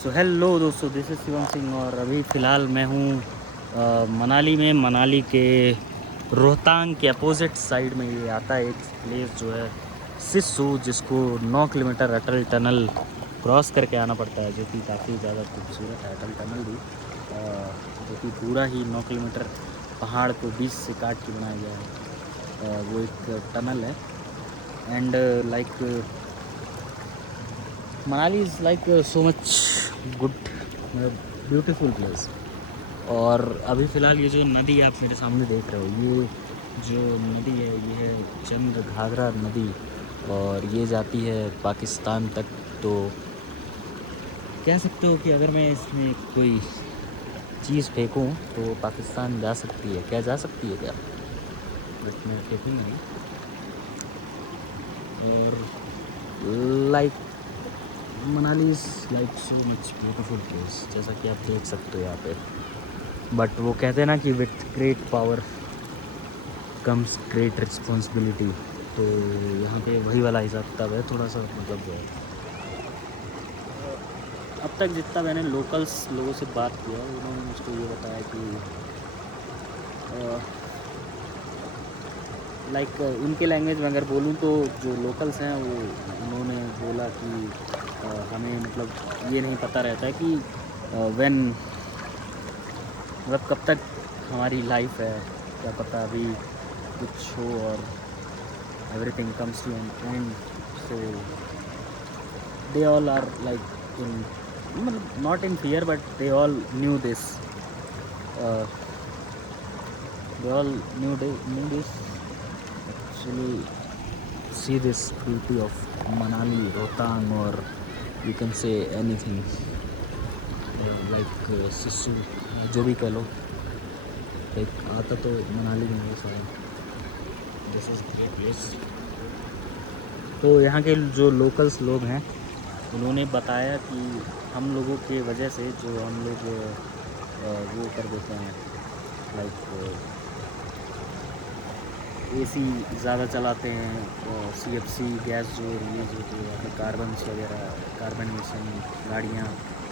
So hello दोस्तों, this is Shivam Singh और अभी फ़िलहाल मैं हूँ मनाली में। मनाली के रोहतांग के अपोजिट साइड में ये आता है एक प्लेस जो है सिस्सू, जिसको 9 किलोमीटर अटल टनल क्रॉस करके आना पड़ता है, जो कि काफ़ी ज़्यादा खूबसूरत है अटल टनल भी, जो कि पूरा ही 9 किलोमीटर पहाड़ को बीच से काट के बनाया गया है। वो एक टनल है and like Manali is like so much good, beautiful place. और अभी फ़िलहाल ये जो नदी आप मेरे सामने देख रहे हो, ये जो नदी है ये है चंद्र घाघरा नदी, और ये जाती है पाकिस्तान तक। तो कह सकते हो कि अगर मैं इसमें कोई चीज़ फेंकूं तो पाकिस्तान जा सकती है। क्या जा सकती है क्या? बट मैं फेंकूंगी। और like Manali is like so much beautiful place, जैसा कि आप देख सकते हो यहाँ पे। बट वो कहते हैं ना कि with great power comes great responsibility. तो यहाँ पे वही वाला हिसाब किताब है थोड़ा सा। मतलब अब तक जितना मैंने लोकल्स लोगों से बात किया, उन्होंने मुझको ये बताया कि लाइक उनके लैंग्वेज में अगर बोलूँ तो जो लोकल्स हैं वो उन्होंने बोला कि हमें मतलब ये नहीं पता रहता है कि व्हेन मतलब कब तक हमारी लाइफ है, क्या पता अभी कुछ हो और everything comes to an end. So they all are like in not in fear, but they all knew this, uh, they all knew this actually. See this beauty of Manali, Rohtang, or you can say anything, like Sissu, जो भी कह लो, like आता तो मनाली में है सारा। This is great place. तो यहाँ के जो लोकल्स लोग हैं उन्होंने बताया कि हम लोगों के वजह से जो हम लोग वो कर देते हैं, लाइक एसी ज़्यादा चलाते हैं, और सीएफसी गैस जो रिलीज़ होती है, या फिर कार्बन्स वगैरह, कार्बन मिशन गाड़ियाँ,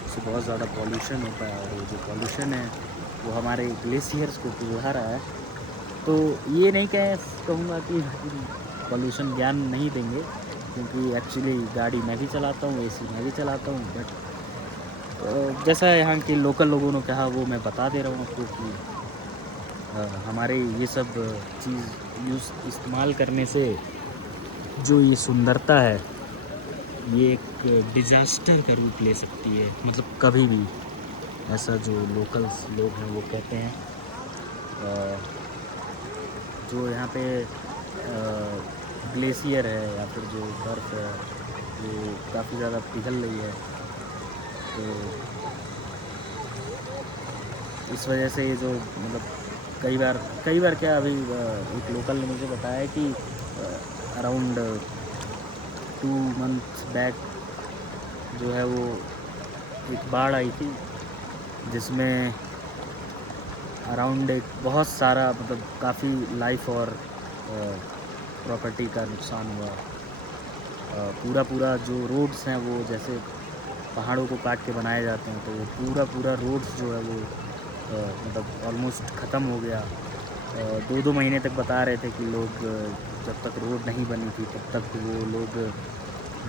उससे बहुत ज़्यादा पॉल्यूशन होता है। और वो जो पॉल्यूशन है वो हमारे ग्लेशियर्स को पिघला रहा है। तो ये नहीं कहूँगा कि पॉल्यूशन ज्ञान नहीं देंगे, क्योंकि एक्चुअली गाड़ी मैं भी चलाता हूँ, एसी मैं भी चलाता हूँ। बट जैसा यहाँ के लोकल लोगों ने कहा वो मैं बता दे रहा हूँ आपको कि हमारे ये सब चीज़ इस्तेमाल करने से जो ये सुंदरता है ये एक डिज़ास्टर का रूप ले सकती है, मतलब कभी भी। ऐसा जो लोकल्स लोग हैं वो कहते हैं। जो यहाँ पे ग्लेशियर है या फिर जो बर्फ़ है वो काफ़ी ज़्यादा पिघल रही है। तो इस वजह से ये जो मतलब कई बार क्या, अभी एक लोकल ने मुझे बताया कि अराउंड 2 मंथ बैक जो है वो एक बाढ़ आई थी, जिसमें अराउंड एक बहुत सारा मतलब काफ़ी लाइफ और प्रॉपर्टी का नुकसान हुआ। पूरा जो रोड्स हैं वो जैसे पहाड़ों को काट के बनाए जाते हैं, तो वो पूरा रोड्स जो है वो मतलब ऑलमोस्ट ख़त्म हो गया। 2 महीने तक बता रहे थे कि लोग जब तक रोड नहीं बनी थी तब तक वो लोग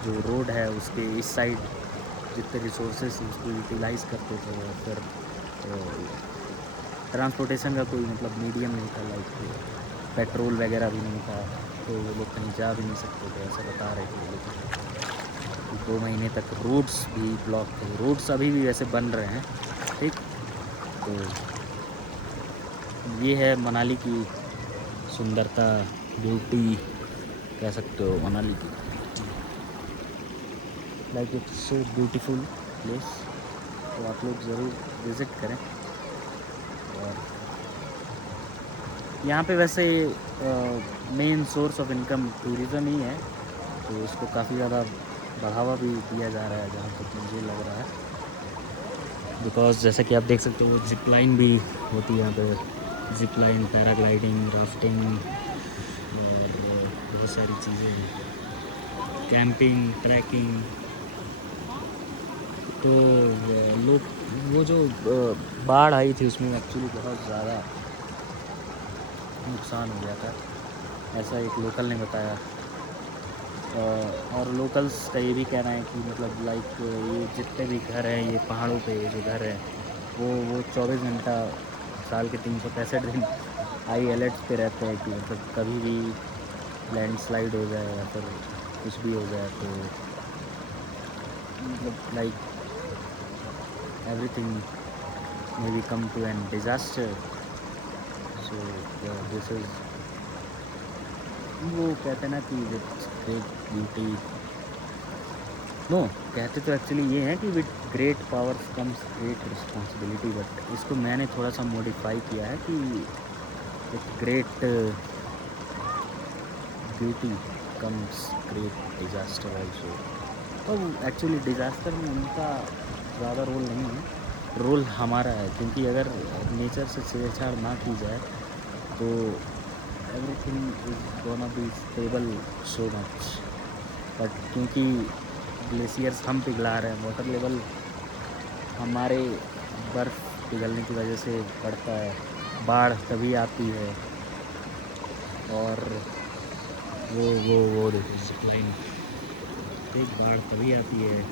जो रोड है उसके इस साइड जितने रिसोर्सेस उसको यूटिलाइज़ करते थे। और फिर ट्रांसपोर्टेशन का कोई मतलब मीडियम नहीं था, लाइक पेट्रोल वगैरह भी नहीं था, तो वो लोग कहीं जा भी नहीं सकते थे, ऐसा बता रहे थे लोग। 2 महीने तक रोड्स भी ब्लॉक थे। रोड्स अभी भी वैसे बन रहे हैं, ठीक। तो ये है मनाली की सुंदरता, ब्यूटी कह सकते हो मनाली की। Like it's so beautiful place. तो आप लोग ज़रूर विज़िट करें। और यहाँ पे वैसे main source of income tourism ही है, तो इसको काफ़ी ज़्यादा बढ़ावा भी दिया जा रहा है जहाँ तक मुझे लग रहा है। बिकॉज़ जैसा कि आप देख सकते हो जिप लाइन भी होती है यहाँ पे। जिप लाइन, पैराग्लाइडिंग, राफ्टिंग और बहुत सारी चीज़ें हैं, कैंपिंग, ट्रैकिंग। तो लोग वो जो बाढ़ आई थी उसमें एक्चुअली बहुत ज़्यादा नुकसान हो गया था, ऐसा एक लोकल ने बताया। और लोकल्स का ये भी कहना है कि मतलब लाइक ये जितने भी घर हैं, ये पहाड़ों पे जो घर हैं, वो 24 घंटा साल के 365 दिन हाई अलर्ट पे रहते हैं कि मतलब कभी भी लैंडस्लाइड हो जाए या फिर कुछ भी हो जाए तो मतलब like everything maybe come to an disaster. So this is, वो कहते हैं ना कि विथ ग्रेट ब्यूटी, नो कहते तो एक्चुअली ये है कि with great power comes great responsibility, but इसको मैंने थोड़ा सा मॉडिफाई किया है कि with great beauty comes great disaster also. तो एक्चुअली डिज़ास्टर में उनका ज़्यादा रोल नहीं है, रोल हमारा है, क्योंकि अगर नेचर से छेड़छाड़ ना की जाए तो everything is gonna be stable so much. But क्योंकि ग्लेशियर्स हम पिघला रहे हैं, वाटर लेवल हमारे बर्फ़ पिघलने की वजह से बढ़ता है, बाढ़ तभी आती है। और वो देखो जिपलाइन, एक बाढ़ तभी आती है।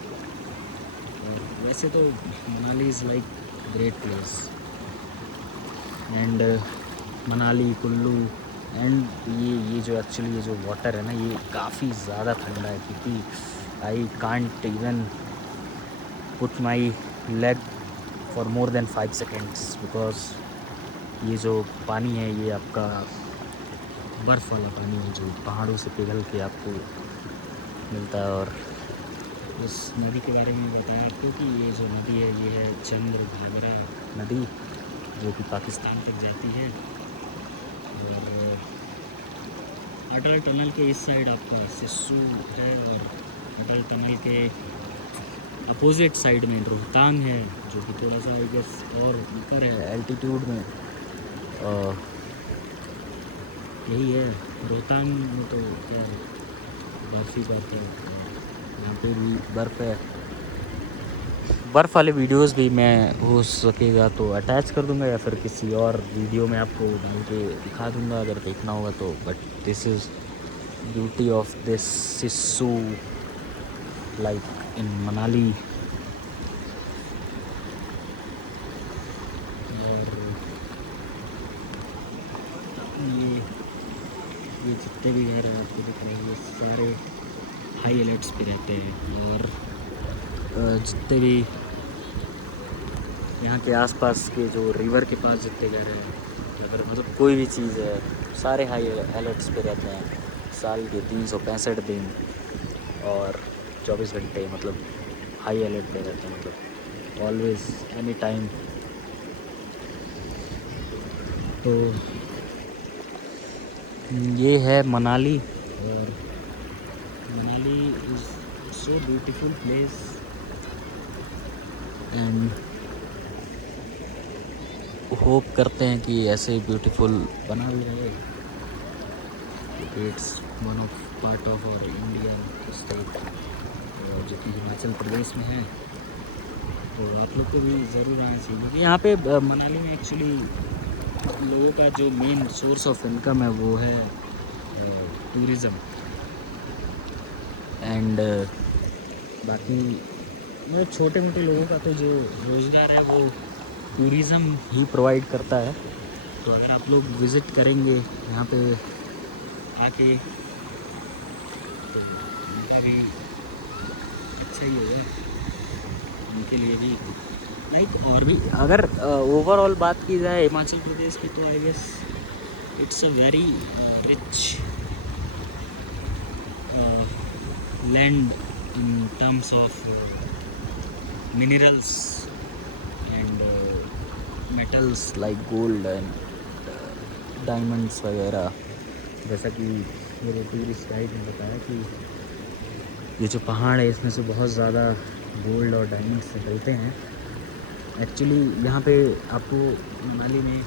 और वैसे तो Manali is like great place, and Manali Kullu, and ये जो एक्चुअली ये जो वाटर है ना, ये काफ़ी ज़्यादा ठंडा है, क्योंकि I can't even put my leg for more than 5 seconds, because ये जो पानी है ये आपका बर्फ़ वाला पानी है जो पहाड़ों से पिघल के आपको मिलता है। और उस नदी के बारे में बताया आपको कि ये जो नदी है ये है चंद्र भागरा नदी, जो कि पाकिस्तान तक जाती है। और अटल टनल के इस साइड आपका सिस्सू है, और अटल टनल के अपोजिट साइड में रोहतांग है, जो कि थोड़ा सा आई गेस और ऊपर है एल्टीट्यूड में। यही है रोहतांग में, तो क्या है, बर्फ़ ही बर्फ़ है, यहाँ पे भी बर्फ़ है। बर्फ़ वाले वीडियोस भी मैं हो सकेगा तो अटैच कर दूंगा, या फिर किसी और वीडियो में आपको डाल के दिखा दूंगा अगर देखना होगा तो। But this is beauty of this Sissu like in Manali. और ये जितने भी घर हैं आपको दिख रहे हैं, ये सारे हाई अलर्ट्स पे रहते हैं। और जितने भी यहाँ के आसपास के जो रिवर के पास जितने घर हैं, या फिर मतलब कोई भी चीज़ है, सारे हाई अलर्ट्स पे रहते हैं साल के 365 दिन और 24 घंटे, मतलब हाई अलर्ट पे रहते हैं, मतलब ऑलवेज एनी टाइम। तो ये है मनाली, और Manali is so beautiful place, and hope करते हैं कि ऐसे ही ब्यूटीफुल बना भी रहे। It's one of part of और इंडिया स्टेट, जो कि हिमाचल प्रदेश में है। तो आप लोग को भी ज़रूर आना चाहिए, क्योंकि यहाँ पे मनाली में एक्चुअली लोगों का जो मेन सोर्स ऑफ इनकम है वो है टूरिज़्म, एंड बाकी मतलब छोटे मोटे लोगों का तो जो रोज़गार है वो टूरिज़्म ही प्रोवाइड करता है। तो अगर आप लोग विज़िट करेंगे यहाँ पे आके तो उनका भी अच्छा ही होगा, उनके लिए भी लाइक। और भी अगर ओवरऑल बात की जाए हिमाचल प्रदेश की, तो I guess it's a very rich land in terms of minerals and metals like gold and diamonds वगैरह। जैसा कि मेरे टूरिस्ट गाइड ने बताया कि ये जो पहाड़ है इसमें से बहुत ज़्यादा गोल्ड और डायमंड्स निकलते हैं। एक्चुअली यहाँ पे आपको मनाली में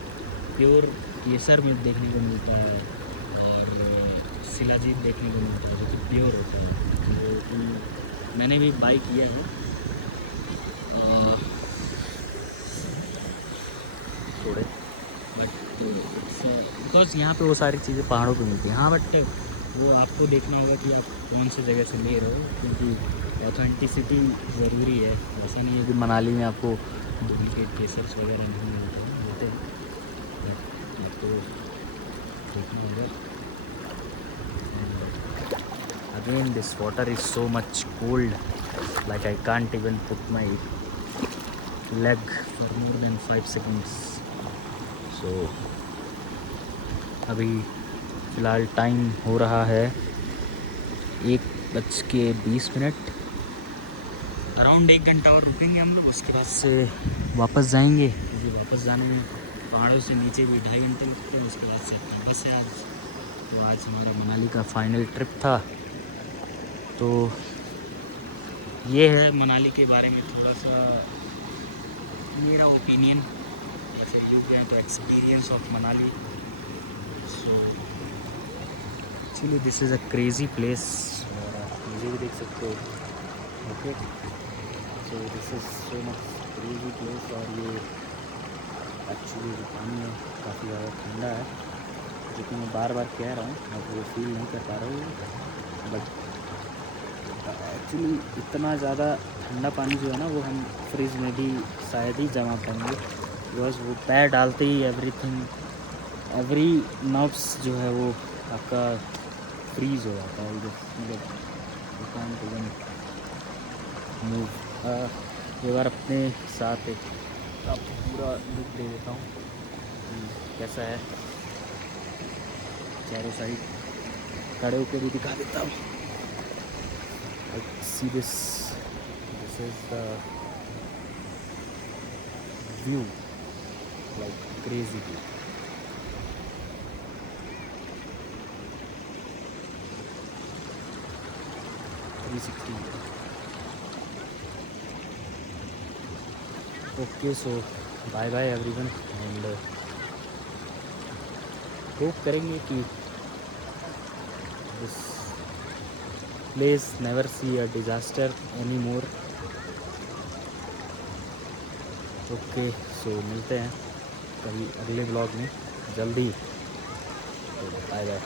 प्योर केसर मिल्क देखने को मिलता है, और शिलाजीत देखने को मिलता है जो कि प्योर होता है। तो मैंने भी बाई किया है, थोड़े, बट बिकॉज यहाँ पे वो सारी चीज़ें पहाड़ों पे मिलती हैं। हाँ, बट वो आपको देखना होगा कि आप कौन सी जगह से ले रहे हो, क्योंकि ऑथेंटिसिटी ज़रूरी है। ऐसा नहीं है कि मनाली में आपको डुप्लीकेट केसर्स वगैरह नहीं मिलते हैं, आपको देखना होगा। Again this water is so much cold, like I can't even put my leg for more than 5 seconds। सो अभी फ़िलहाल टाइम हो रहा है 1:20। अराउंड 1 घंटा और रुकेंगे हम लोग, उसके बाद से वापस जाएंगे, क्योंकि वापस जाने में पहाड़ों से नीचे भी 2.5 घंटे लगते हैं। उसके बाद से अपना बस है आज। तो आज हमारा मनाली का फाइनल ट्रिप था। तो ये है मनाली के बारे में थोड़ा सा मेरा ओपिनियन, जैसे यू गए तो experience of Manali. So actually this is a crazy place, और आप मुझे भी देख सकते हो। Okay, so this is so much crazy place. और ये एक्चुअली जो पानी है काफ़ी ज़्यादा ठंडा है, जो कि मैं बार बार कह रहा हूँ, आप वो फील नहीं कर पा रहे हो। बट एक्चुअली इतना ज़्यादा ठंडा पानी जो है ना, वो हम फ्रिज में भी शायद ही जमा पाएंगे, बिकॉज वो पैर डालते ही एवरी नर्व्स जो है वो आपका फ्रीज हो जाता है, मतलब यू कांट इवन मूव। एक बार अपने साथ एक आपको पूरा लुक दे देता हूँ कि कैसा है, चारों साइड खड़े होकर भी दिखा देता हूँ। See this is the view, like crazy view। Okay, so bye bye everyone, and hope करेंगे कि this place never see a disaster any more. Okay, so मिलते हैं कभी अगले ब्लॉग में जल्दी। Bye bye.